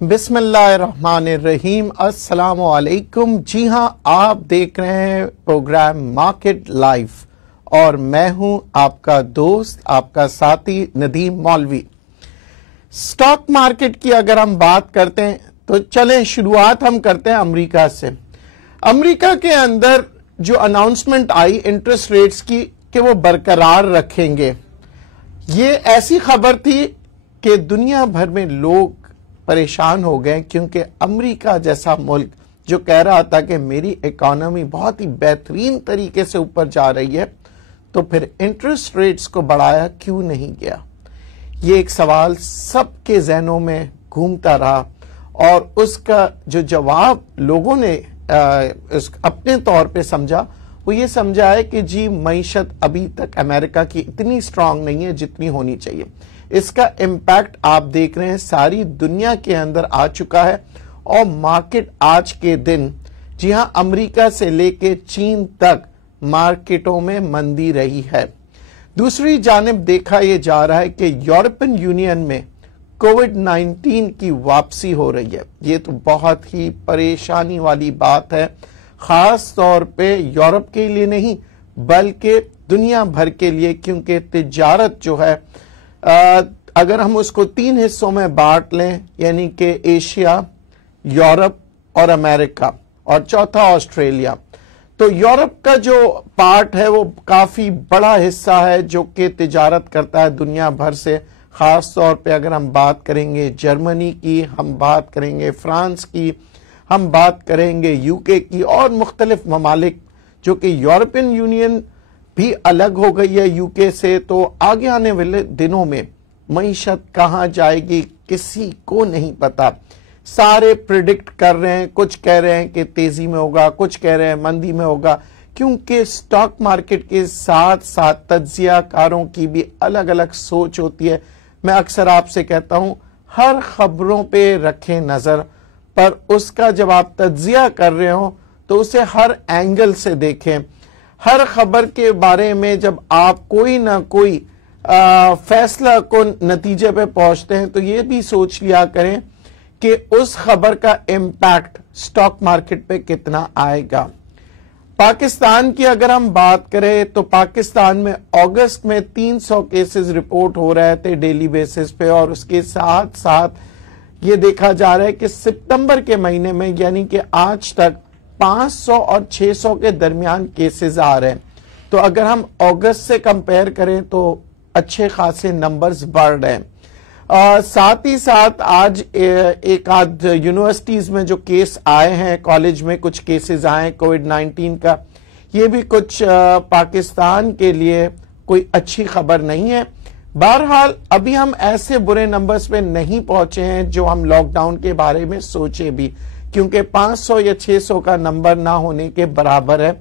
بسم اللہ الرحمن الرحیم، السلام علیکم۔ جی ہاں، آپ دیکھ رہے ہیں پروگرام مارکیٹ لائف اور میں ہوں آپ کا دوست، آپ کا ساتھی ندیم مولوی۔ سٹاک مارکیٹ کی اگر ہم بات کرتے ہیں تو چلیں شروعات ہم کرتے ہیں امریکہ سے۔ امریکہ کے اندر جو اناؤنسمنٹ آئی انٹرسٹ ریٹس کی کہ وہ برقرار رکھیں گے، یہ ایسی خبر تھی کہ دنیا بھر میں لوگ پریشان ہو گئے، کیونکہ امریکہ جیسا ملک جو کہہ رہا تھا کہ میری اکانومی بہت ہی بہترین طریقے سے اوپر جا رہی ہے، تو پھر انٹرسٹ ریٹس کو بڑھایا کیوں نہیں گیا؟ یہ ایک سوال سب کے ذہنوں میں گھومتا رہا، اور اس کا جو جواب لوگوں نے اپنے طور پہ سمجھا وہ یہ سمجھا ہے کہ جی معیشت ابھی تک امریکہ کی اتنی سٹرانگ نہیں ہے جتنی ہونی چاہیے۔ اس کا امپیکٹ آپ دیکھ رہے ہیں ساری دنیا کے اندر آ چکا ہے، اور مارکیٹ آج کے دن جی ہاں امریکہ سے لے کے چین تک مارکیٹوں میں مندی رہی ہے۔ دوسری جانب دیکھا یہ جا رہا ہے کہ یورپین یونین میں کووڈ-19 کی واپسی ہو رہی ہے۔ یہ تو بہت ہی پریشانی والی بات ہے، خاص طور پہ یورپ کے لیے نہیں بلکہ دنیا بھر کے لیے، کیونکہ تجارت جو ہے اگر ہم اس کو 3 حصوں میں بانٹ لیں، یعنی کہ ایشیا، یورپ اور امریکہ، اور چوتھا آسٹریلیا، تو یورپ کا جو پارٹ ہے وہ کافی بڑا حصہ ہے جو کہ تجارت کرتا ہے دنیا بھر سے۔ خاص طور پہ اگر ہم بات کریں گے جرمنی کی، ہم بات کریں گے فرانس کی، ہم بات کریں گے یو کے کی، اور مختلف ممالک جو کہ یورپین یونین بھی الگ ہو گئی ہے یو کے سے، تو آگے آنے والے دنوں میں معیشت کہاں جائے گی کسی کو نہیں پتا۔ سارے پریڈکٹ کر رہے ہیں، کچھ کہہ رہے ہیں کہ تیزی میں ہوگا، کچھ کہہ رہے ہیں مندی میں ہوگا، کیونکہ سٹاک مارکیٹ کے ساتھ ساتھ تجزیہ کاروں کی بھی الگ الگ سوچ ہوتی ہے۔ میں اکثر آپ سے کہتا ہوں ہر خبروں پہ رکھیں نظر، پر اس کا جب آپ تجزیہ کر رہے ہوں تو اسے ہر اینگل سے دیکھیں۔ ہر خبر کے بارے میں جب آپ کوئی نہ کوئی فیصلہ کو نتیجے پہ پہنچتے ہیں تو یہ بھی سوچ لیا کریں کہ اس خبر کا امپیکٹ سٹاک مارکیٹ پہ کتنا آئے گا۔ پاکستان کی اگر ہم بات کریں تو پاکستان میں اگست میں 300 کیسز رپورٹ ہو رہے تھے ڈیلی بیسس پہ، اور اس کے ساتھ ساتھ یہ دیکھا جا رہا ہے کہ ستمبر کے مہینے میں یعنی کہ آج تک 500 اور 600 کے درمیان کیسز آ رہے ہیں۔ تو اگر ہم اگست سے کمپیئر کریں تو اچھے خاصے نمبرز بڑھ رہے ہیں۔ ساتھ ہی ساتھ آج ایک آدھ یونیورسٹیز میں جو کیس آئے ہیں، کالج میں کچھ کیسز آئے ہیں کووڈ-19 کا، یہ بھی کچھ پاکستان کے لیے کوئی اچھی خبر نہیں ہے۔ بہرحال ابھی ہم ایسے برے نمبرز پہ نہیں پہنچے ہیں جو ہم لاک ڈاؤن کے بارے میں سوچے بھی، کیونکہ 500 یا 600 کا نمبر نہ ہونے کے برابر ہے۔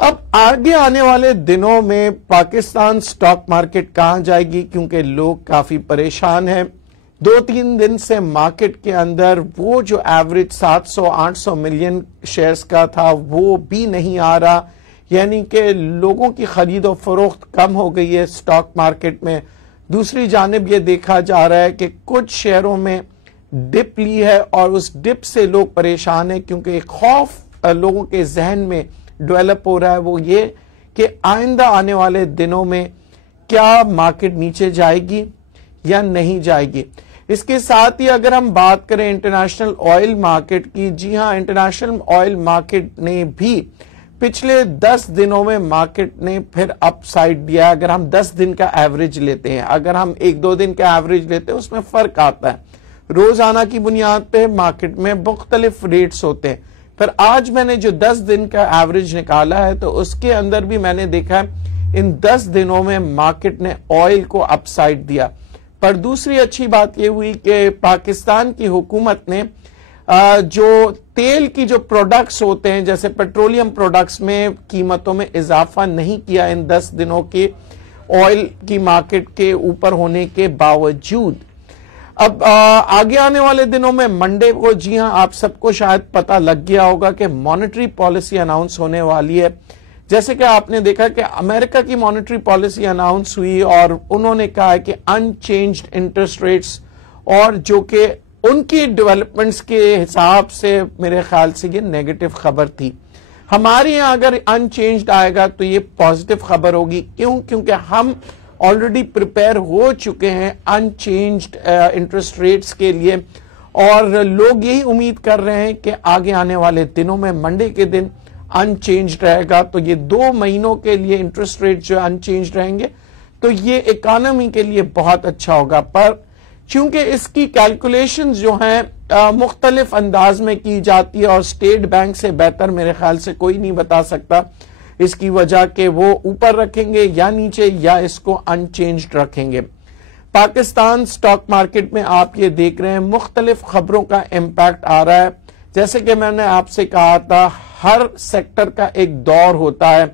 اب آگے آنے والے دنوں میں پاکستان سٹاک مارکیٹ کہاں جائے گی، کیونکہ لوگ کافی پریشان ہیں۔ 2-3 دن سے مارکیٹ کے اندر وہ جو ایوریج 700-800 ملین شیئرز کا تھا وہ بھی نہیں آ رہا، یعنی کہ لوگوں کی خرید و فروخت کم ہو گئی ہے سٹاک مارکیٹ میں۔ دوسری جانب یہ دیکھا جا رہا ہے کہ کچھ شیئروں میں ڈپ لی ہے، اور اس ڈپ سے لوگ پریشان ہیں، کیونکہ ایک خوف لوگوں کے ذہن میں ڈیولپ ہو رہا ہے، وہ یہ کہ آئندہ آنے والے دنوں میں کیا مارکیٹ نیچے جائے گی یا نہیں جائے گی۔ اس کے ساتھ ہی اگر ہم بات کریں انٹرنیشنل آئل مارکیٹ کی، جی ہاں انٹرنیشنل آئل مارکیٹ نے بھی پچھلے 10 دنوں میں مارکیٹ نے پھر اپ سائڈ دیا۔ اگر ہم 10 دن کا ایوریج لیتے ہیں، اگر ہم 1-2 دن کا ایوریج لیتے ہیں، اس میں فرق آتا ہے۔ روزانہ کی بنیاد پہ مارکیٹ میں مختلف ریٹس ہوتے ہیں، پھر آج میں نے جو 10 دن کا ایوریج نکالا ہے تو اس کے اندر بھی میں نے دیکھا ہے ان 10 دنوں میں مارکیٹ نے آئل کو اپ سائڈ دیا۔ پر دوسری اچھی بات یہ ہوئی کہ پاکستان کی حکومت نے جو تیل کی جو پروڈکٹس ہوتے ہیں جیسے پیٹرولیم پروڈکٹس میں قیمتوں میں اضافہ نہیں کیا ان 10 دنوں کے آئل کی مارکیٹ کے اوپر ہونے کے باوجود۔ اب آگے آنے والے دنوں میں منڈے کو جی ہاں آپ سب کو شاید پتہ لگ گیا ہوگا کہ مانیٹری پالیسی اناؤنس ہونے والی ہے۔ جیسے کہ آپ نے دیکھا کہ امریکہ کی مانیٹری پالیسی اناؤنس ہوئی اور انہوں نے کہا ہے کہ ان چینجڈ انٹرسٹ ریٹس، اور جو کہ ان کی ڈیولپمنٹس کے حساب سے میرے خیال سے یہ نیگیٹو خبر تھی. ہمارے یہاں اگر انچینجڈ آئے گا تو یہ پازیٹو خبر ہوگی. کیونکہ ہم آلریڈی پریپئر ہو چکے ہیں انچینجڈ انٹرسٹ ریٹس کے لیے, اور لوگ یہی امید کر رہے ہیں کہ آگے آنے والے دنوں میں منڈے کے دن انچینجڈ رہے گا. تو یہ 2 مہینوں کے لیے انٹرسٹ ریٹ جو انچینجڈ رہیں گے تو یہ اکانومی کے لیے بہت اچھا ہوگا. پر چونکہ اس کی کیلکولیشن جو ہیں مختلف انداز میں کی جاتی ہے, اور اسٹیٹ بینک سے بہتر میرے خیال سے کوئی نہیں بتا سکتا اس کی وجہ کہ وہ اوپر رکھیں گے یا نیچے یا اس کو انچینجڈ رکھیں گے. پاکستان سٹاک مارکیٹ میں آپ یہ دیکھ رہے ہیں مختلف خبروں کا امپیکٹ آ رہا ہے. جیسے کہ میں نے آپ سے کہا تھا ہر سیکٹر کا ایک دور ہوتا ہے.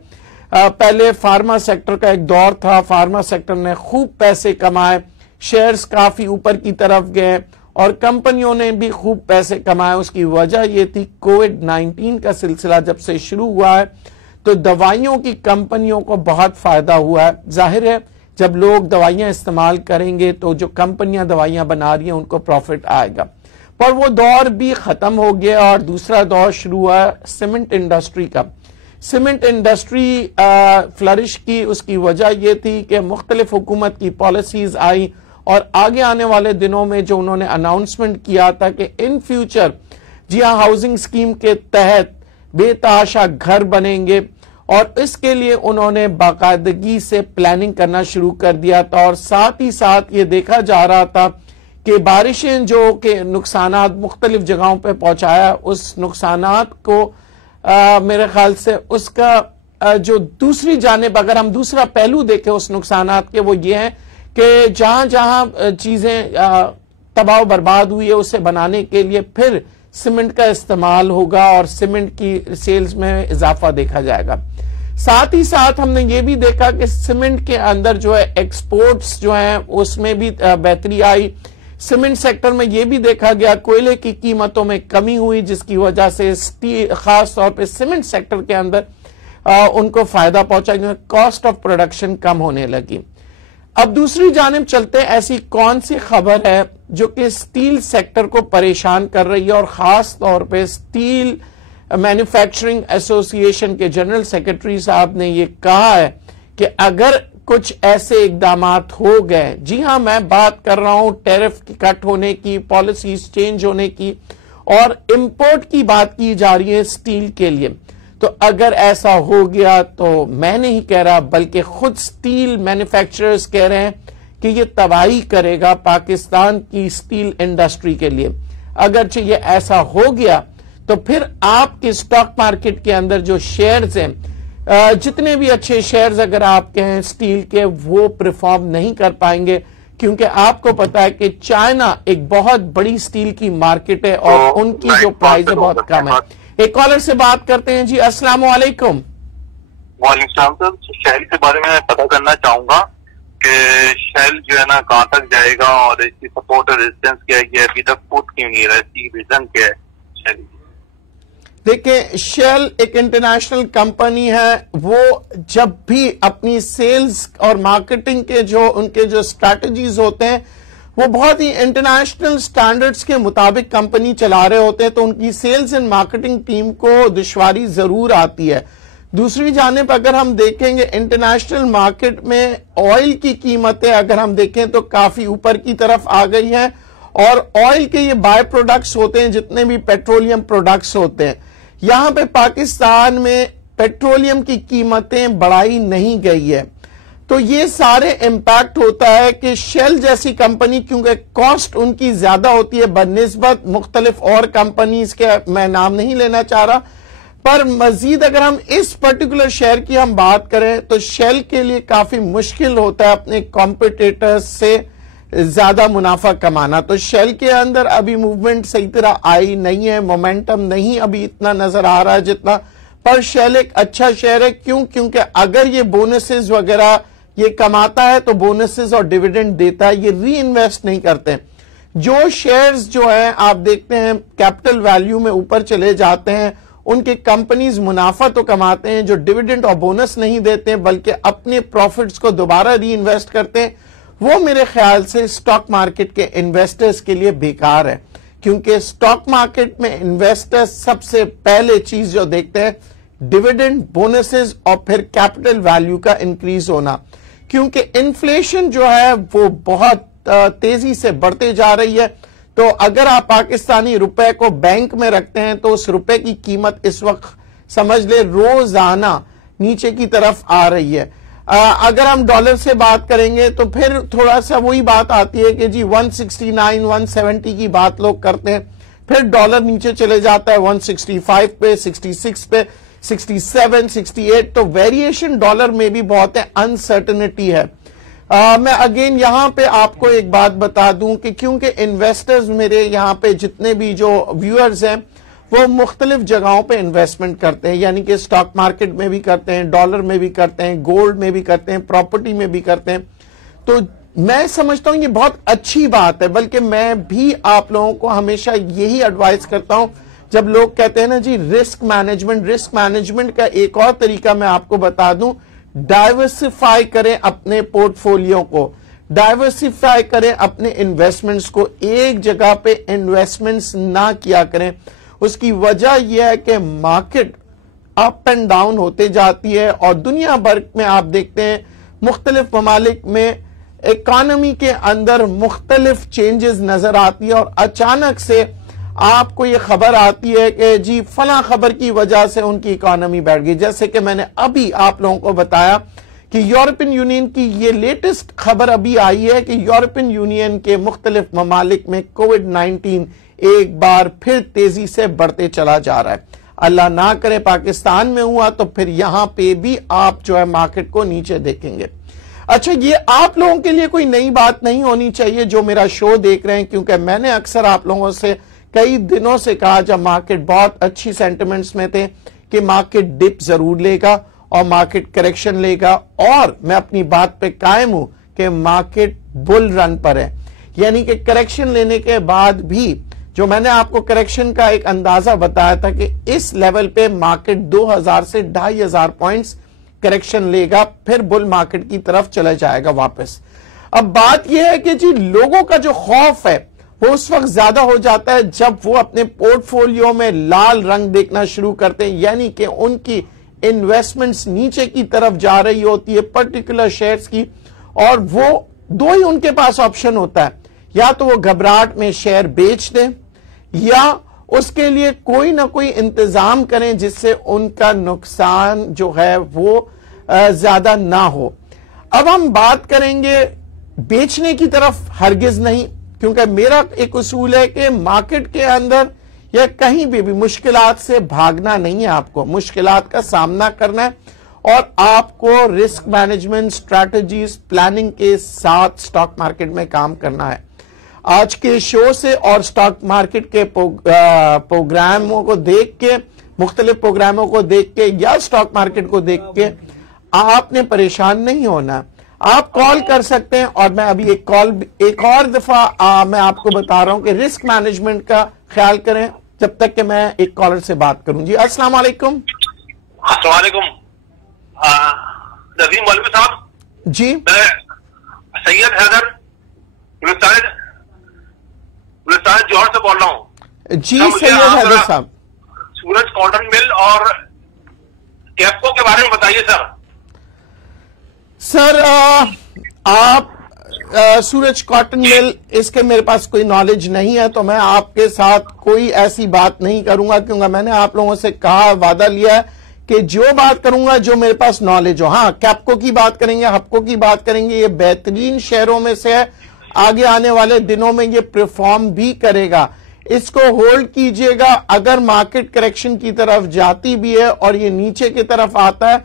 پہلے فارما سیکٹر کا ایک دور تھا, فارما سیکٹر نے خوب پیسے کمائے, شیئرز کافی اوپر کی طرف گئے اور کمپنیوں نے بھی خوب پیسے کمائے. اس کی وجہ یہ تھی کووڈ-19 کا سلسلہ جب سے شروع ہوا ہے تو دوائیوں کی کمپنیوں کو بہت فائدہ ہوا ہے. ظاہر ہے جب لوگ دوائیاں استعمال کریں گے تو جو کمپنیاں دوائیاں بنا رہی ہیں ان کو پروفٹ آئے گا. پر وہ دور بھی ختم ہو گیا اور دوسرا دور شروع ہوا سیمنٹ انڈسٹری کا. سیمنٹ انڈسٹری فلرش کی, اس کی وجہ یہ تھی کہ مختلف حکومت کی پالیسیز آئی اور آگے آنے والے دنوں میں جو انہوں نے اناؤنسمنٹ کیا تھا کہ ان فیوچر جی ہاں ہاؤسنگ اسکیم کے تحت بے تحاشا گھر بنیں گے, اور اس کے لیے انہوں نے باقاعدگی سے پلاننگ کرنا شروع کر دیا تھا. اور ساتھ ہی ساتھ یہ دیکھا جا رہا تھا کہ بارشیں جو کہ نقصانات مختلف جگہوں پہ پہنچایا, اس نقصانات کو میرے خیال سے اس کا جو دوسری جانب اگر ہم دوسرا پہلو دیکھیں اس نقصانات کے, وہ یہ ہے کہ جہاں جہاں چیزیں تباہ و برباد ہوئی ہے اسے بنانے کے لیے پھر سیمنٹ کا استعمال ہوگا اور سیمنٹ کی سیلز میں اضافہ دیکھا جائے گا. ساتھ ہی ساتھ ہم نے یہ بھی دیکھا کہ سیمنٹ کے اندر جو ہے ایکسپورٹس جو ہیں اس میں بھی بہتری آئی. سیمنٹ سیکٹر میں یہ بھی دیکھا گیا کوئلے کی قیمتوں میں کمی ہوئی جس کی وجہ سے خاص طور پہ سیمنٹ سیکٹر کے اندر ان کو فائدہ پہنچا کیونکہ کاسٹ آف پروڈکشن کم ہونے لگی. اب دوسری جانب چلتے ہیں, ایسی کون سی خبر ہے جو کہ اسٹیل سیکٹر کو پریشان کر رہی ہے, اور خاص طور پہ اسٹیل مینوفیکچرنگ ایسوسی ایشن کے جنرل سیکرٹری صاحب نے یہ کہا ہے کہ اگر کچھ ایسے اقدامات ہو گئے, جی ہاں میں بات کر رہا ہوں ٹیرف کی کٹ ہونے کی, پالیسیز چینج ہونے کی, اور امپورٹ کی بات کی جا رہی ہے اسٹیل کے لیے, تو اگر ایسا ہو گیا تو میں نہیں کہہ رہا بلکہ خود اسٹیل مینوفیکچررز کہہ رہے ہیں کہ یہ تباہی کرے گا پاکستان کی اسٹیل انڈسٹری کے لیے. اگرچہ یہ ایسا ہو گیا تو پھر آپ کے اسٹاک مارکیٹ کے اندر جو شیئرز ہیں, جتنے بھی اچھے شیئرز اگر آپ کہیں اسٹیل کے, وہ پرفارم نہیں کر پائیں گے کیونکہ آپ کو پتا ہے کہ چائنا ایک بہت بڑی اسٹیل کی مارکیٹ ہے اور ان کی جو پرائز ہے بہت کم ہے. ایک کالر سے بات کرتے ہیں. جی السلام علیکم. وعلیکم السلام سر. شیل کے بارے میں پتا کرنا چاہوں گا کہ شیل جو ہے نا کہاں تک جائے گا اور اس کی سپورٹ اور ریزسٹنس کیا ہے, ابھی تک فوٹ کیوں نہیں رہا, اس کی ریزن کیا ہے شیل کی؟ دیکھیں شیل ایک انٹرنیشنل کمپنی ہے, وہ جب بھی اپنی سیلز اور مارکیٹنگ کے جو ان کے جو اسٹریٹجیز ہوتے ہیں وہ بہت ہی انٹرنیشنل سٹینڈرڈز کے مطابق کمپنی چلا رہے ہوتے ہیں, تو ان کی سیلز اینڈ مارکیٹنگ ٹیم کو دشواری ضرور آتی ہے. دوسری جانب اگر ہم دیکھیں گے انٹرنیشنل مارکیٹ میں آئل کی قیمتیں اگر ہم دیکھیں تو کافی اوپر کی طرف آ گئی ہیں, اور آئل کے یہ بائی پروڈکٹس ہوتے ہیں جتنے بھی پیٹرولیم پروڈکٹس ہوتے ہیں, یہاں پہ پاکستان میں پیٹرولیم کی قیمتیں بڑھائی نہیں گئی ہے. تو یہ سارے امپیکٹ ہوتا ہے کہ شیل جیسی کمپنی کیونکہ کاسٹ ان کی زیادہ ہوتی ہے بنسبت مختلف اور کمپنیز کے, میں نام نہیں لینا چاہ رہا, پر مزید اگر ہم اس پرٹیکولر شیئر کی ہم بات کریں تو شیل کے لیے کافی مشکل ہوتا ہے اپنے کمپیٹیٹرز سے زیادہ منافع کمانا. تو شیل کے اندر ابھی موومنٹ صحیح طرح آئی نہیں ہے, مومنٹم نہیں ابھی اتنا نظر آ رہا ہے جتنا, پر شیل ایک اچھا شیئر ہے. کیونکہ اگر یہ بونسز وغیرہ یہ کماتا ہے تو بونسز اور ڈیویڈنڈ دیتا ہے, یہ ری انویسٹ نہیں کرتے. جو شیئرز جو ہیں آپ دیکھتے ہیں کیپٹل ویلیو میں اوپر چلے جاتے ہیں, ان کے کمپنیز منافع تو کماتے ہیں, جو ڈیویڈنڈ اور بونس نہیں دیتے ہیں بلکہ اپنے پروفٹس کو دوبارہ ری انویسٹ کرتے ہیں, وہ میرے خیال سے اسٹاک مارکیٹ کے انویسٹرز کے لیے بیکار ہے. کیونکہ سٹاک مارکیٹ میں انویسٹر سب سے پہلے چیز جو دیکھتے ہیں ڈیویڈنڈ، بونسز اور پھر کیپٹل ویلیو کا انکریز ہونا، کیونکہ انفلیشن جو ہے وہ بہت تیزی سے بڑھتے جا رہی ہے. تو اگر آپ پاکستانی روپے کو بینک میں رکھتے ہیں تو اس روپے کی قیمت اس وقت سمجھ لے روزانہ نیچے کی طرف آ رہی ہے. اگر ہم ڈالر سے بات کریں گے تو پھر تھوڑا سا وہی بات آتی ہے کہ جی 169 170 کی بات لوگ کرتے ہیں، پھر ڈالر نیچے چلے جاتا ہے 165 پہ، 66 پہ، 67 68. تو ویریشن ڈالر میں بھی بہت ہے، انسرٹنٹی ہے. میں اگین یہاں پہ آپ کو ایک بات بتا دوں کہ کیونکہ انویسٹرز میرے یہاں پہ جتنے بھی جو ویورز ہیں وہ مختلف جگہوں پہ انویسٹمنٹ کرتے ہیں، یعنی کہ سٹاک مارکیٹ میں بھی کرتے ہیں، ڈالر میں بھی کرتے ہیں، گولڈ میں بھی کرتے ہیں، پراپرٹی میں بھی کرتے ہیں. تو میں سمجھتا ہوں یہ بہت اچھی بات ہے، بلکہ میں بھی آپ لوگوں کو ہمیشہ یہی ایڈوائز کرتا ہوں جب لوگ کہتے ہیں نا جی رسک مینجمنٹ کا ایک اور طریقہ میں آپ کو بتا دوں، ڈائیورسفائی کریں اپنے پورٹ فولیو کو، ڈائیورسفائی کریں اپنے انویسٹمنٹس کو، ایک جگہ پہ انویسٹمنٹس نہ کیا کریں. اس کی وجہ یہ ہے کہ مارکیٹ اپ اینڈ ڈاؤن ہوتے جاتی ہے، اور دنیا بھر میں آپ دیکھتے ہیں مختلف ممالک میں اکانومی کے اندر مختلف چینجز نظر آتی ہے، اور اچانک سے آپ کو یہ خبر آتی ہے کہ جی فلاں خبر کی وجہ سے ان کی اکانومی بیٹھ گئی. جیسے کہ میں نے ابھی آپ لوگوں کو بتایا کہ یورپین یونین کی یہ لیٹسٹ خبر ابھی آئی ہے کہ یورپین یونین کے مختلف ممالک میں کووڈ-19 ایک بار پھر تیزی سے بڑھتے چلا جا رہا ہے. اللہ نہ کرے پاکستان میں ہوا تو پھر یہاں پہ بھی آپ جو ہے مارکیٹ کو نیچے دیکھیں گے. اچھا، یہ آپ لوگوں کے لیے کوئی نئی بات نہیں ہونی چاہیے جو میرا شو دیکھ رہے ہیں، کیونکہ میں نے اکثر آپ لوگوں سے کئی دنوں سے کہا جب مارکیٹ بہت اچھی سینٹیمنٹس میں تھے کہ مارکیٹ ڈپ ضرور لے گا اور مارکیٹ کریکشن لے گا، اور میں اپنی بات پہ قائم ہوں کہ مارکیٹ بل رن پر ہے. یعنی کہ کریکشن لینے کے بعد بھی جو میں نے آپ کو کریکشن کا ایک اندازہ بتایا تھا کہ اس لیول پہ مارکیٹ 2000 سے 2500 پوائنٹس کریکشن لے گا، پھر بل مارکیٹ کی طرف چلا جائے گا واپس. اب بات یہ ہے کہ جی لوگوں کا جو خوف ہے وہ اس وقت زیادہ ہو جاتا ہے جب وہ اپنے پورٹ فولیو میں لال رنگ دیکھنا شروع کرتے ہیں، یعنی کہ ان کی انویسٹمنٹس نیچے کی طرف جا رہی ہوتی ہے پرٹیکولر شیئرز کی، اور وہ دو ہی ان کے پاس آپشن ہوتا ہے، یا تو وہ گھبراہٹ میں شیئر بیچ دیں یا اس کے لیے کوئی نہ کوئی انتظام کریں جس سے ان کا نقصان جو ہے وہ زیادہ نہ ہو. اب ہم بات کریں گے بیچنے کی طرف، ہرگز نہیں، کیونکہ میرا ایک اصول ہے کہ مارکیٹ کے اندر یا کہیں بھی مشکلات سے بھاگنا نہیں ہے، آپ کو مشکلات کا سامنا کرنا ہے اور آپ کو رسک مینجمنٹ اسٹریٹجیز پلاننگ کے ساتھ سٹاک مارکیٹ میں کام کرنا ہے. آج کے شو سے اور سٹاک مارکیٹ کے پروگراموں کو دیکھ کے، مختلف پروگراموں کو دیکھ کے یا سٹاک مارکیٹ کو دیکھ کے آپ نے پریشان نہیں ہونا. آپ کال کر سکتے ہیں، اور میں ابھی ایک اور دفعہ میں آپ کو بتا رہا ہوں کہ رسک مینجمنٹ کا خیال کریں جب تک کہ میں ایک کالر سے بات کروں. جی السلام علیکم. السلام علیکم نظیم مولوی صاحب. جی میں سید حیدر گلستان جوہر سے بول رہا ہوں. جی سید حیدر صاحب، سورج کاٹن مل اور کیپکو کے بارے میں بتائیے سر. سر آپ سورج کاٹن مل، اس کے میرے پاس کوئی نالج نہیں ہے تو میں آپ کے ساتھ کوئی ایسی بات نہیں کروں گا، کیونکہ میں نے آپ لوگوں سے کہا، وعدہ لیا ہے کہ جو بات کروں گا جو میرے پاس نالج ہو. ہاں، کیپکو کی بات کریں گے، ہپکو کی بات کریں گے، یہ بہترین شہروں میں سے ہے، آگے آنے والے دنوں میں یہ پرفارم بھی کرے گا. اس کو ہولڈ کیجئے گا. اگر مارکیٹ کریکشن کی طرف جاتی بھی ہے اور یہ نیچے کی طرف آتا ہے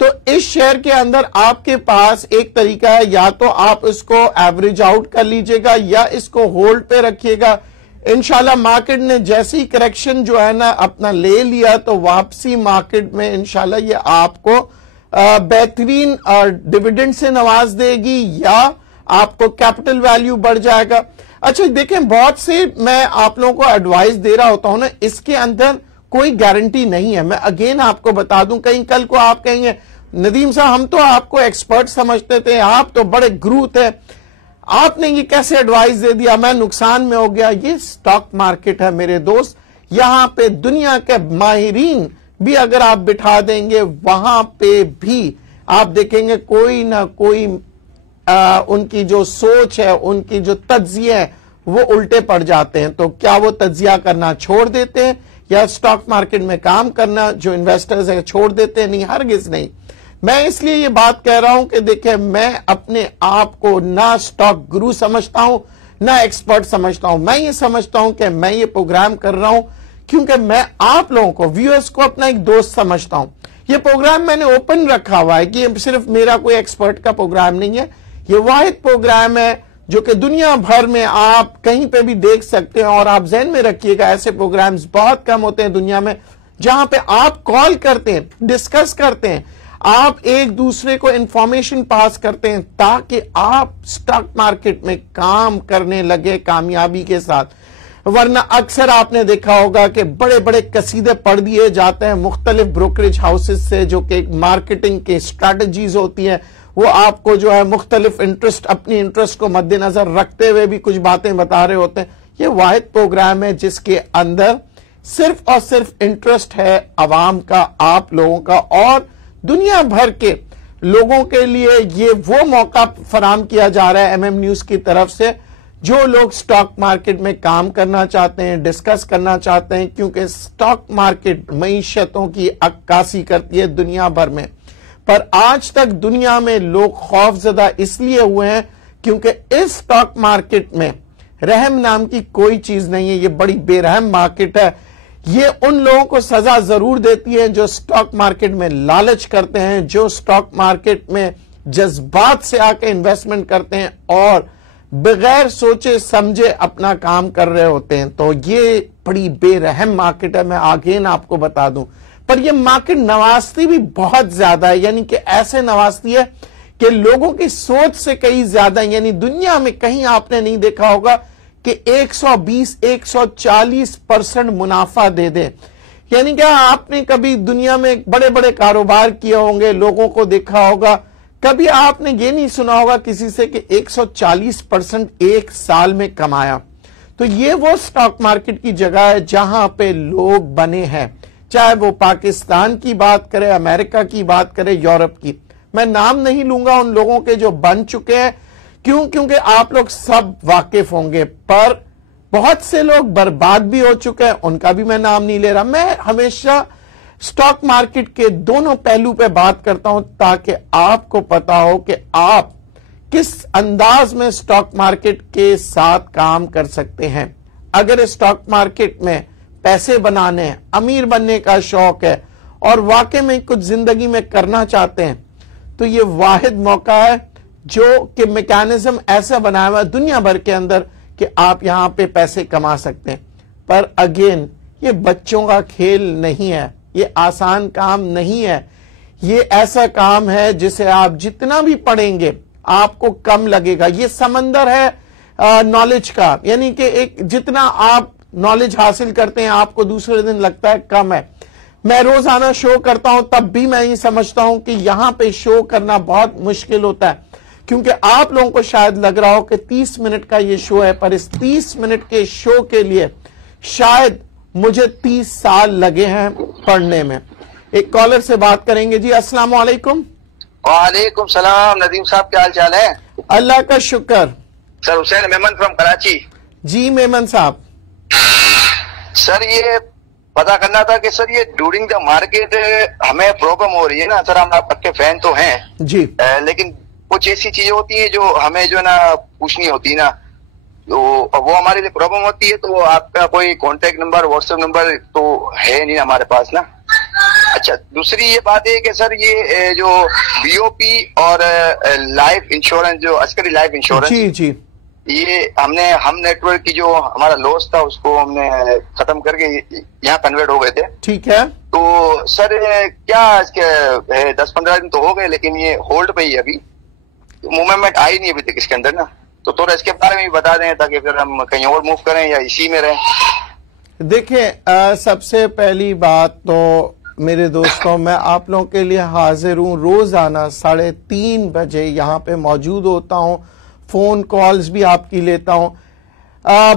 تو اس شیئر کے اندر آپ کے پاس ایک طریقہ ہے، یا تو آپ اس کو ایوریج آؤٹ کر لیجئے گا یا اس کو ہولڈ پہ رکھیے گا. انشاءاللہ مارکیٹ نے جیسی کریکشن جو ہے نا اپنا لے لیا تو واپسی مارکیٹ میں انشاءاللہ یہ آپ کو بہترین ڈیویڈنڈ سے نواز دے گی یا آپ کو کیپٹل ویلیو بڑھ جائے گا. اچھا دیکھیں، بہت سے میں آپ لوگوں کو ایڈوائز دے رہا ہوتا ہوں نا، اس کے اندر کوئی گارنٹی نہیں ہے. میں اگین آپ کو بتا دوں، کہیں کل کو آپ کہیں گے ندیم صاحب ہم تو آپ کو ایکسپرٹ سمجھتے تھے، آپ تو بڑے گرو تھے. آپ نے یہ کیسے ایڈوائز دے دیا، میں نقصان میں ہو گیا. یہ سٹاک مارکیٹ ہے میرے دوست، یہاں پہ دنیا کے ماہرین بھی اگر آپ بٹھا دیں گے وہاں پہ بھی آپ دیکھیں گے کوئی نہ کوئی ان کی جو سوچ ہے، ان کی جو تجزیہ ہے وہ الٹے پڑ جاتے ہیں. تو کیا وہ تجزیہ کرنا چھوڑ دیتے ہیں یا سٹاک مارکیٹ میں کام کرنا جو انویسٹرز ہیں چھوڑ دیتے ہیں؟ نہیں، ہرگز نہیں. میں اس لیے یہ بات کہہ رہا ہوں کہ دیکھیں میں اپنے آپ کو نہ سٹاک گرو سمجھتا ہوں نہ ایکسپرٹ سمجھتا ہوں. میں یہ سمجھتا ہوں کہ میں یہ پروگرام کر رہا ہوں کیونکہ میں آپ لوگوں کو، ویورز کو اپنا ایک دوست سمجھتا ہوں. یہ پروگرام میں نے اوپن رکھا ہوا ہے کہ یہ صرف میرا کوئی ایکسپرٹ کا پروگرام نہیں ہے. یہ واحد پروگرام ہے جو کہ دنیا بھر میں آپ کہیں پہ بھی دیکھ سکتے ہیں. اور آپ ذہن میں رکھیے گا ایسے پروگرامز بہت کم ہوتے ہیں دنیا میں جہاں پہ آپ کال کرتے ہیں، ڈسکس کرتے ہیں، آپ ایک دوسرے کو انفارمیشن پاس کرتے ہیں تاکہ آپ سٹاک مارکیٹ میں کام کرنے لگے کامیابی کے ساتھ. ورنہ اکثر آپ نے دیکھا ہوگا کہ بڑے بڑے قصیدے پڑھ دیے جاتے ہیں مختلف بروکریج ہاؤسز سے جو کہ ایک مارکیٹنگ کی اسٹریٹجیز ہوتی ہیں. وہ آپ کو جو ہے مختلف اپنی انٹرسٹ کو مد نظر رکھتے ہوئے بھی کچھ باتیں بتا رہے ہوتے ہیں. یہ واحد پروگرام ہے جس کے اندر صرف اور صرف انٹرسٹ ہے عوام کا، آپ لوگوں کا، اور دنیا بھر کے لوگوں کے لیے یہ وہ موقع فراہم کیا جا رہا ہے ایم ایم نیوز کی طرف سے جو لوگ سٹاک مارکیٹ میں کام کرنا چاہتے ہیں، ڈسکس کرنا چاہتے ہیں، کیونکہ سٹاک مارکیٹ معیشتوں کی عکاسی کرتی ہے دنیا بھر میں. پر آج تک دنیا میں لوگ خوف زدہ اس لیے ہوئے ہیں کیونکہ اس سٹاک مارکیٹ میں رحم نام کی کوئی چیز نہیں ہے. یہ بڑی بے رحم مارکیٹ ہے. یہ ان لوگوں کو سزا ضرور دیتی ہے جو سٹاک مارکیٹ میں لالچ کرتے ہیں، جو سٹاک مارکیٹ میں جذبات سے آ کے انویسٹمنٹ کرتے ہیں اور بغیر سوچے سمجھے اپنا کام کر رہے ہوتے ہیں. تو یہ بڑی بے رحم مارکیٹ ہے، میں آگین آپ کو بتا دوں. پر یہ مارکیٹ نوازتی بھی بہت زیادہ ہے، یعنی کہ ایسے نوازتی ہے کہ لوگوں کی سوچ سے کئی زیادہ، یعنی دنیا میں کہیں آپ نے نہیں دیکھا ہوگا کہ 120-140% منافع دے دے. یعنی کہ آپ نے کبھی دنیا میں بڑے بڑے کاروبار کیے ہوں گے، لوگوں کو دیکھا ہوگا، کبھی آپ نے یہ نہیں سنا ہوگا کسی سے کہ 140% ایک سال میں کمایا. تو یہ وہ سٹاک مارکیٹ کی جگہ ہے جہاں پہ لوگ بنے ہیں، چاہے وہ پاکستان کی بات کرے، امریکہ کی بات کرے، یورپ کی. میں نام نہیں لوں گا ان لوگوں کے جو بن چکے ہیں، کیونکہ آپ لوگ سب واقف ہوں گے. پر بہت سے لوگ برباد بھی ہو چکے ہیں، ان کا بھی میں نام نہیں لے رہا. میں ہمیشہ سٹاک مارکیٹ کے دونوں پہلو پہ بات کرتا ہوں تاکہ آپ کو پتا ہو کہ آپ کس انداز میں سٹاک مارکیٹ کے ساتھ کام کر سکتے ہیں. اگر سٹاک مارکیٹ میں پیسے بنانے ہیں، امیر بننے کا شوق ہے اور واقع میں کچھ زندگی میں کرنا چاہتے ہیں تو یہ واحد موقع ہے جو کہ میکانزم ایسا بنایا ہوا ہے دنیا بھر کے اندر کہ آپ یہاں پہ پیسے کما سکتے ہیں. پر اگین یہ بچوں کا کھیل نہیں ہے، یہ آسان کام نہیں ہے. یہ ایسا کام ہے جسے آپ جتنا بھی پڑھیں گے آپ کو کم لگے گا. یہ سمندر ہے نالج کا، یعنی کہ ایک جتنا آپ نالج حاصل کرتے ہیں آپ کو دوسرے دن لگتا ہے کم ہے. میں روزانہ شو کرتا ہوں تب بھی میں یہ سمجھتا ہوں کہ یہاں پہ شو کرنا بہت مشکل ہوتا ہے کیونکہ آپ لوگوں کو شاید لگ رہا ہو کہ 30 منٹ کا یہ شو ہے، پر اس 30 منٹ کے شو کے لیے شاید مجھے 30 سال لگے ہیں پڑھنے میں. ایک کالر سے بات کریں گے. جی السلام علیکم. وعلیکم السلام. ندیم صاحب کیا حال چال ہے؟ اللہ کا شکر. سر حسین میمن فرام کراچی. جی میمن صاحب. سر یہ پتا کرنا تھا کہ سر یہ ڈیورنگ دا مارکیٹ ہمیں پرابلم ہو رہی ہے نا. سر ہم آپ کے فین تو ہیں جی، لیکن کچھ ایسی چیزیں ہوتی ہیں جو ہمیں جو ہے نا پوچھنی ہوتی ہے نا، تو وہ ہمارے لیے پرابلم ہوتی ہے. تو آپ کا کوئی contact number, what's app number تو ہے نہیں ہمارے پاس نا. اچھا، دوسری یہ بات ہے کہ سر یہ جو بی او پی اور لائف انشورنس، جو عسکری لائف انشورنس، جی جی، یہ ہم نیٹ ورک کی جو ہمارا لوس تھا اس کو ہم نے ختم کر کے یہاں کنورٹ ہو گئے تھے. ٹھیک ہے. تو سر کیا اس کے 10-15 دن تو ہو گئے لیکن یہ ہولڈ پہ ہی ابھی موومنٹ آئی نہیں ابھی تک اس کے اندر نا. تو تھوڑا اس کے بارے میں بھی بتا دیں تاکہ پھر ہم کہیں اور موو کریں یا اسی میں رہیں. دیکھیں سب سے پہلی بات تو میرے دوستوں میں آپ لوگوں کے لیے حاضر ہوں. روزانہ 3:30 بجے یہاں پہ موجود ہوتا ہوں فون کالز بھی آپ کی لیتا ہوں.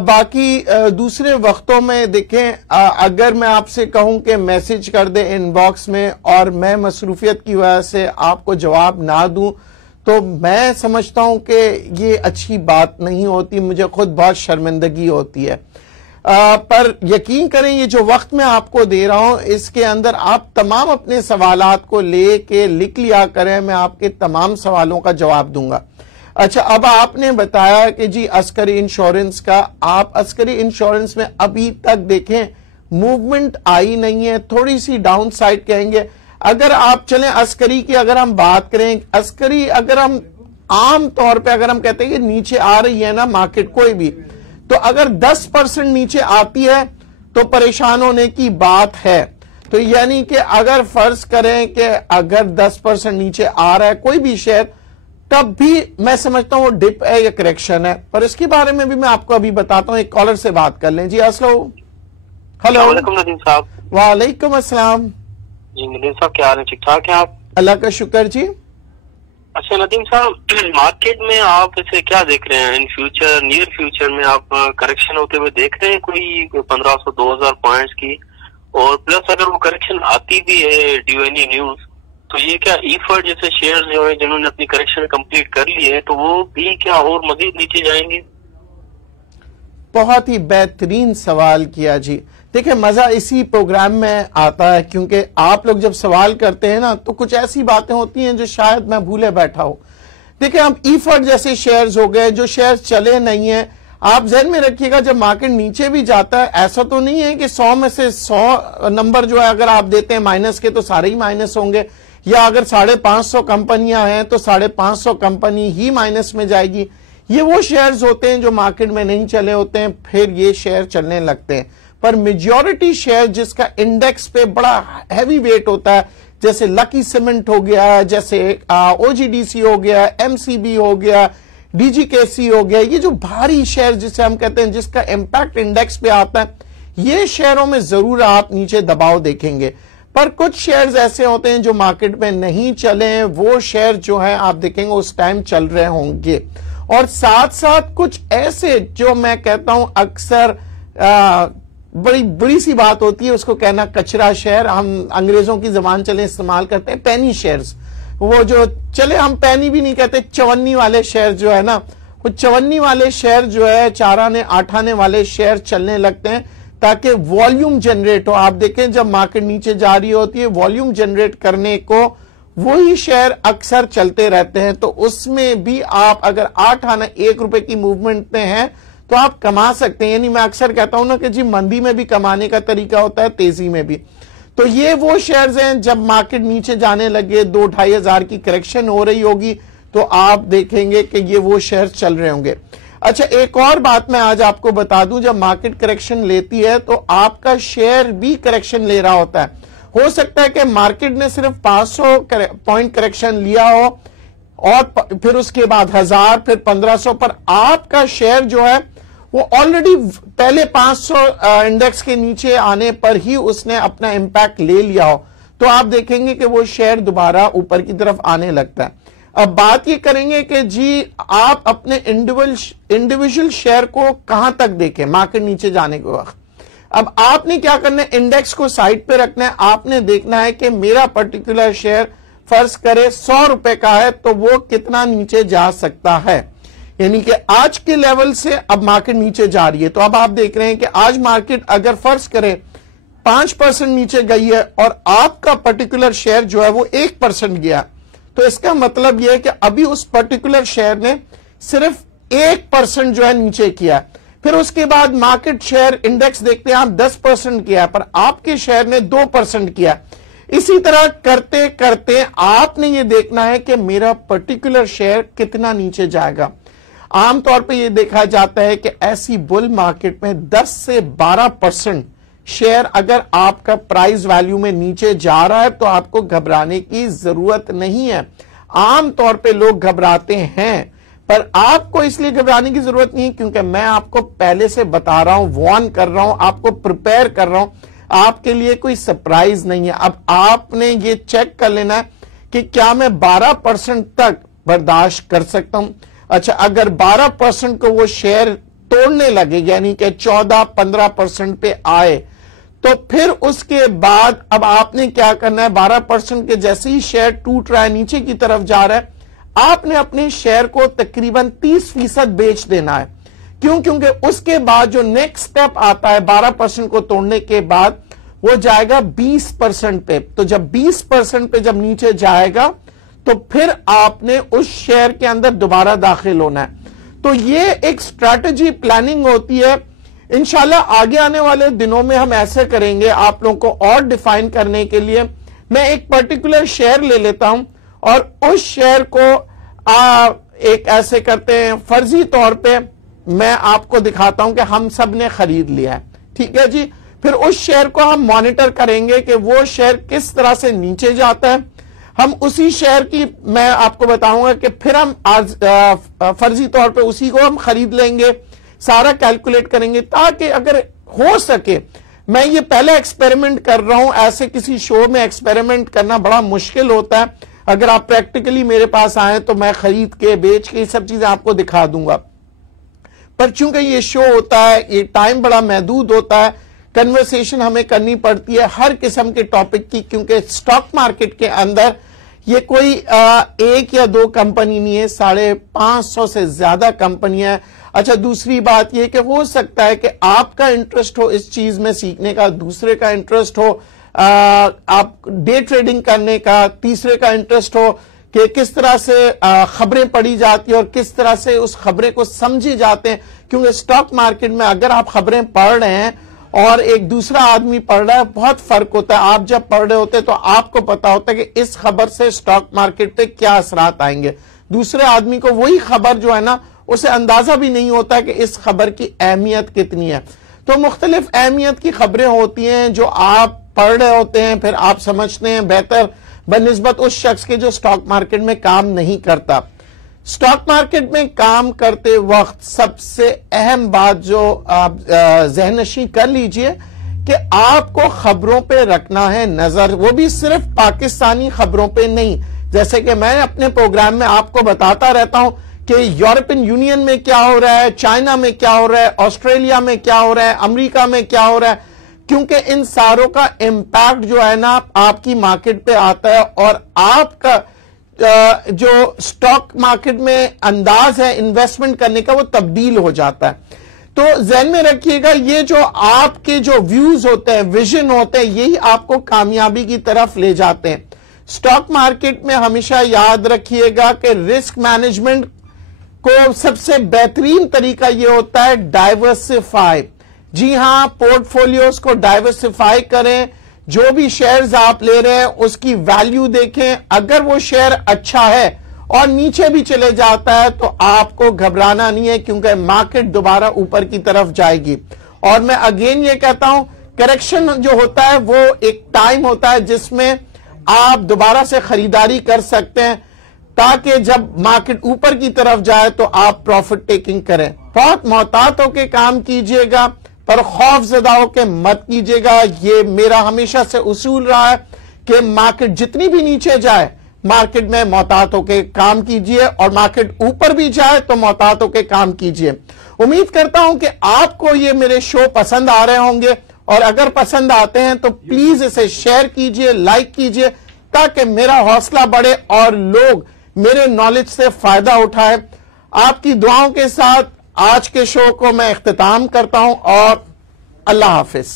باقی دوسرے وقتوں میں دیکھیں اگر میں آپ سے کہوں کہ میسج کر دیں ان باکس میں اور میں مصروفیت کی وجہ سے آپ کو جواب نہ دوں تو میں سمجھتا ہوں کہ یہ اچھی بات نہیں ہوتی, مجھے خود بہت شرمندگی ہوتی ہے. پر یقین کریں یہ جو وقت میں آپ کو دے رہا ہوں اس کے اندر آپ تمام اپنے سوالات کو لے کے لکھ لیا کریں, میں آپ کے تمام سوالوں کا جواب دوں گا. اچھا, اب آپ نے بتایا کہ جی عسکری انشورنس کا, آپ عسکری انشورنس میں ابھی تک دیکھیں موومنٹ آئی نہیں ہے, تھوڑی سی ڈاؤن سائڈ کہیں گے. اگر آپ چلیں عسکری کی اگر ہم بات کریں, عسکری اگر ہم عام طور پہ اگر ہم کہتے ہیں کہ نیچے آ رہی ہے نا مارکیٹ کوئی بھی, تو اگر 10% نیچے آتی ہے تو پریشان ہونے کی بات ہے. تو یعنی کہ اگر فرض کریں کہ اگر 10% نیچے آ رہا ہے کوئی بھی شیئر, تب بھی میں سمجھتا ہوں وہ ڈپ ہے یا کریکشن ہے, پر اس کے بارے میں بھی میں آپ کو ابھی بتاتا ہوں. ایک کالر سے بات کر لیں. جی السلام. ہلو. ندیم صاحب. وعلیکم السلام. جی ندیم صاحب کیا حال ہے, ٹھیک ٹھاک ہیں آپ؟ اللہ کا شکر. جی اچھا ندیم صاحب, مارکیٹ میں آپ اسے کیا دیکھ رہے ہیں ان فیوچر, نیئر فیوچر میں آپ کریکشن ہوتے ہوئے دیکھ رہے ہیں کوئی 1500 2000 پوائنٹس کی, اور پلس اگر وہ کریکشن آتی بھی ہے ڈیو اینی نیوز تو یہ کیا ایفرٹ جیسے شیئر جو ہیں جنہوں نے اپنی کریکشن کمپلیٹ کر لی ہے تو وہ بھی کیا اور مزید نیچے جائیں گے؟ بہت ہی بہترین سوال کیا. جی دیکھیں مزہ اسی پروگرام میں آتا ہے کیونکہ آپ لوگ جب سوال کرتے ہیں نا تو کچھ ایسی باتیں ہوتی ہیں جو شاید میں بھولے بیٹھا ہوں. دیکھیں اب ایفرٹ جیسے شیئرز ہو گئے جو شیئرز چلے نہیں ہیں, آپ ذہن میں رکھیے گا جب مارکیٹ نیچے بھی جاتا ہے ایسا تو نہیں ہے کہ 100 میں سے 100 نمبر جو ہے اگر آپ دیتے ہیں مائنس کے تو سارے ہی مائنس ہوں گے, یا اگر 550 کمپنیاں ہیں تو 550 کمپنی ہی مائنس میں جائے گی. یہ وہ شیئرز ہوتے ہیں جو مارکیٹ میں نہیں چلے ہوتے ہیں, پھر یہ شیئر چلنے لگتے ہیں. پر میجورٹی شیئر جس کا انڈیکس پہ بڑا ہیوی ویٹ ہوتا ہے, جیسے لکی سیمنٹ ہو گیا, جیسے او جی ڈی سی ہو گیا, ایم سی بی ہو گیا, ڈی جی کے سی ہو گیا, یہ جو بھاری شیئر جسے ہم کہتے ہیں جس کا امپیکٹ انڈیکس پہ آتا ہے, یہ شیئروں میں ضرور آپ نیچے دباؤ دیکھیں گے. پر کچھ شیئرز ایسے ہوتے ہیں جو مارکیٹ میں نہیں چلے, وہ شیئر جو ہیں آپ دیکھیں گے اس ٹائم چل رہے ہوں گے. اور ساتھ ساتھ کچھ ایسے جو میں کہتا ہوں اکثر بڑی سی بات ہوتی ہے اس کو کہنا کچرا شیئر, ہم انگریزوں کی زبان چلے استعمال کرتے ہیں پینی شیئرز. وہ جو چلے ہم پینی بھی نہیں کہتے, چونی والے شیئر جو ہے نا, وہ چونی والے شیئر جو ہے 4 آنے 8 آنے والے شیئر چلنے لگتے ہیں تاکہ والیوم جنریٹ ہو. آپ دیکھیں جب مارکیٹ نیچے جا رہی ہوتی ہے والیوم جنریٹ کرنے کو وہی شیئر اکثر چلتے رہتے ہیں. تو اس میں بھی آپ اگر 8 آنا 1 روپے کی موومنٹ میں ہیں تو آپ کما سکتے ہیں. یعنی میں اکثر کہتا ہوں نا کہ جی مندی میں بھی کمانے کا طریقہ ہوتا ہے, تیزی میں بھی. تو یہ وہ شیئرز ہیں جب مارکیٹ نیچے جانے لگے 2-2.5 ہزار کی کریکشن ہو رہی ہوگی تو آپ دیکھیں گے کہ یہ وہ شیئرز چل رہے ہوں گے. اچھا ایک اور بات میں آج آپ کو بتا دوں, جب مارکیٹ کریکشن لیتی ہے تو آپ کا شیئر بھی کریکشن لے رہا ہوتا ہے. ہو سکتا ہے کہ مارکیٹ نے صرف 500 پوائنٹ کریکشن لیا ہو اور پھر اس کے بعد 1000 پھر 1500, پر آپ کا شیئر جو ہے وہ آلریڈی پہلے 500 انڈیکس کے نیچے آنے پر ہی اس نے اپنا امپیکٹ لے لیا ہو, تو آپ دیکھیں گے کہ وہ شیئر دوبارہ اوپر کی طرف آنے لگتا ہے. اب بات یہ کریں گے کہ جی آپ اپنے انڈیویجول شیئر کو کہاں تک دیکھیں مارکیٹ نیچے جانے کے وقت. اب آپ نے کیا کرنا ہے, انڈیکس کو سائڈ پہ رکھنا ہے. آپ نے دیکھنا ہے کہ میرا پرٹیکولر شیئر فرض کرے 100 روپے کا ہے تو وہ کتنا نیچے جا سکتا ہے. یعنی کہ آج کے لیول سے اب مارکیٹ نیچے جا رہی ہے, تو اب آپ دیکھ رہے ہیں کہ آج مارکیٹ اگر فرض کرے 5% نیچے گئی ہے اور آپ کا پرٹیکولر شیئر جو ہے وہ 1% گیا, تو اس کا مطلب یہ ہے کہ ابھی اس پرٹیکولر شیئر نے صرف 1% جو ہے نیچے کیا. پھر اس کے بعد مارکیٹ شیئر انڈیکس دیکھتے ہیں آپ 10% کیا, پر آپ کے شیئر نے 2% کیا. اسی طرح کرتے کرتے آپ نے یہ دیکھنا ہے کہ میرا پرٹیکولر شیئر کتنا نیچے جائے گا. عام طور پہ یہ دیکھا جاتا ہے کہ ایسی بل مارکیٹ میں 10 سے 12% شیئر اگر آپ کا پرائز ویلیو میں نیچے جا رہا ہے تو آپ کو گھبرانے کی ضرورت نہیں ہے. عام طور پہ لوگ گھبراتے ہیں, پر آپ کو اس لیے گھبرانے کی ضرورت نہیں کیونکہ میں آپ کو پہلے سے بتا رہا ہوں, وارن کر رہا ہوں, آپ کو پریپئر کر رہا ہوں. آپ کے لیے کوئی سرپرائز نہیں ہے. اب آپ نے یہ چیک کر لینا ہے کہ کیا میں 12% تک برداشت کر سکتا ہوں. اچھا اگر 12% کو وہ شیئر توڑنے لگے یعنی کہ 14-15% پہ آئے تو پھر اس کے بعد اب آپ نے کیا کرنا ہے 12% کے جیسے ہی شیئر ٹوٹ رہا ہے نیچے کی طرف جا رہا ہے آپ نے اپنے شیئر کو تقریباً 30% بیچ دینا ہے کیونکہ اس کے بعد جو نیکسٹ سٹیپ آتا ہے 12% کو توڑنے کے بعد وہ جائے گا 20% پہ تو جب 20% پہ جب نیچے جائے گا تو پھر آپ نے اس شیئر کے اندر دوبارہ داخل ہونا ہے تو یہ ایک اسٹریٹجی پلاننگ ہوتی ہے انشاءاللہ آگے آنے والے دنوں میں ہم ایسے کریں گے آپ لوگوں کو اور ڈیفائن کرنے کے لیے میں ایک پرٹیکولر شیئر لے لیتا ہوں اور اس شیئر کو ایک ایسے کرتے ہیں فرضی طور پہ میں آپ کو دکھاتا ہوں کہ ہم سب نے خرید لیا ہے ٹھیک ہے جی پھر اس شیئر کو ہم مانیٹر کریں گے کہ وہ شیئر کس طرح سے نیچے جاتا ہے ہم اسی شیئر کی میں آپ کو بتاؤں گا کہ پھر ہم فرضی طور پہ اسی کو ہم خرید لیں گے سارا کیلکولیٹ کریں گے تاکہ اگر ہو سکے میں یہ پہلے ایکسپیریمنٹ کر رہا ہوں ایسے کسی شو میں ایکسپیریمنٹ کرنا بڑا مشکل ہوتا ہے اگر آپ پریکٹیکلی میرے پاس آئیں تو میں خرید کے بیچ کے یہ سب چیزیں آپ کو دکھا دوں گا پر چونکہ یہ شو ہوتا ہے یہ ٹائم بڑا محدود ہوتا ہے کنورسیشن ہمیں کرنی پڑتی ہے ہر قسم کے ٹاپک کی کیونکہ سٹاک مارکیٹ کے اندر یہ کوئی ایک یا دو کمپنی نہیں ہے 550 سے زیادہ کمپنیاں ہیں اچھا دوسری بات یہ کہ ہو سکتا ہے کہ آپ کا انٹرسٹ ہو اس چیز میں سیکھنے کا دوسرے کا انٹرسٹ ہو آپ ڈے ٹریڈنگ کرنے کا تیسرے کا انٹرسٹ ہو کہ کس طرح سے خبریں پڑھی جاتی ہیں اور کس طرح سے اس خبریں کو سمجھی جاتے ہیں کیونکہ سٹاک مارکیٹ میں اگر آپ خبریں پڑھ رہے ہیں اور ایک دوسرا آدمی پڑھ رہا ہے بہت فرق ہوتا ہے آپ جب پڑھ رہے ہوتے ہیں تو آپ کو پتا ہوتا ہے کہ اس خبر سے سٹاک مارکیٹ پہ کیا اثرات آئیں گے دوسرے آدمی کو وہی خبر جو ہے نا اسے اندازہ بھی نہیں ہوتا کہ اس خبر کی اہمیت کتنی ہے تو مختلف اہمیت کی خبریں ہوتی ہیں جو آپ پڑھ رہے ہوتے ہیں پھر آپ سمجھتے ہیں بہتر بنسبت اس شخص کے جو سٹاک مارکیٹ میں کام نہیں کرتا سٹاک مارکیٹ میں کام کرتے وقت سب سے اہم بات جو آپ ذہن نشین کر لیجئے کہ آپ کو خبروں پہ رکھنا ہے نظر وہ بھی صرف پاکستانی خبروں پہ نہیں جیسے کہ میں اپنے پروگرام میں آپ کو بتاتا رہتا ہوں کہ یورپین یونین میں کیا ہو رہا ہے چائنا میں کیا ہو رہا ہے آسٹریلیا میں کیا ہو رہا ہے امریکہ میں کیا ہو رہا ہے کیونکہ ان ساروں کا امپیکٹ جو ہے نا آپ کی مارکیٹ پہ آتا ہے اور آپ کا جو سٹاک مارکیٹ میں انداز ہے انویسٹمنٹ کرنے کا وہ تبدیل ہو جاتا ہے تو ذہن میں رکھیے گا یہ جو آپ کے جو ویوز ہوتے ہیں ویژن ہوتے ہیں یہی آپ کو کامیابی کی طرف لے جاتے ہیں سٹاک مارکیٹ میں ہمیشہ یاد رکھیے گا کہ رسک مینجمنٹ کو سب سے بہترین طریقہ یہ ہوتا ہے ڈائیورسفائی جی ہاں پورٹ فولیوز کو ڈائیورسفائی کریں جو بھی شیئرز آپ لے رہے ہیں اس کی ویلیو دیکھیں اگر وہ شیئر اچھا ہے اور نیچے بھی چلے جاتا ہے تو آپ کو گھبرانا نہیں ہے کیونکہ مارکیٹ دوبارہ اوپر کی طرف جائے گی اور میں اگین یہ کہتا ہوں کریکشن جو ہوتا ہے وہ ایک ٹائم ہوتا ہے جس میں آپ دوبارہ سے خریداری کر سکتے ہیں تاکہ جب مارکیٹ اوپر کی طرف جائے تو آپ پروفٹ ٹیکنگ کریں بہت محتاط ہو کے کام کیجئے گا پر خوف زدہ ہو کے مت کیجئے گا یہ میرا ہمیشہ سے اصول رہا ہے کہ مارکیٹ جتنی بھی نیچے جائے مارکیٹ میں محتاط ہو کے کام کیجئے اور مارکیٹ اوپر بھی جائے تو محتاط ہو کے کام کیجئے امید کرتا ہوں کہ آپ کو یہ میرے شو پسند آ رہے ہوں گے اور اگر پسند آتے ہیں تو پلیز اسے شیئر کیجئے لائک کیجئے تاکہ میرا حوصلہ بڑھے اور لوگ میرے نالج سے فائدہ اٹھائے آپ کی دعاؤں کے ساتھ آج کے شو کو میں اختتام کرتا ہوں اور اللہ حافظ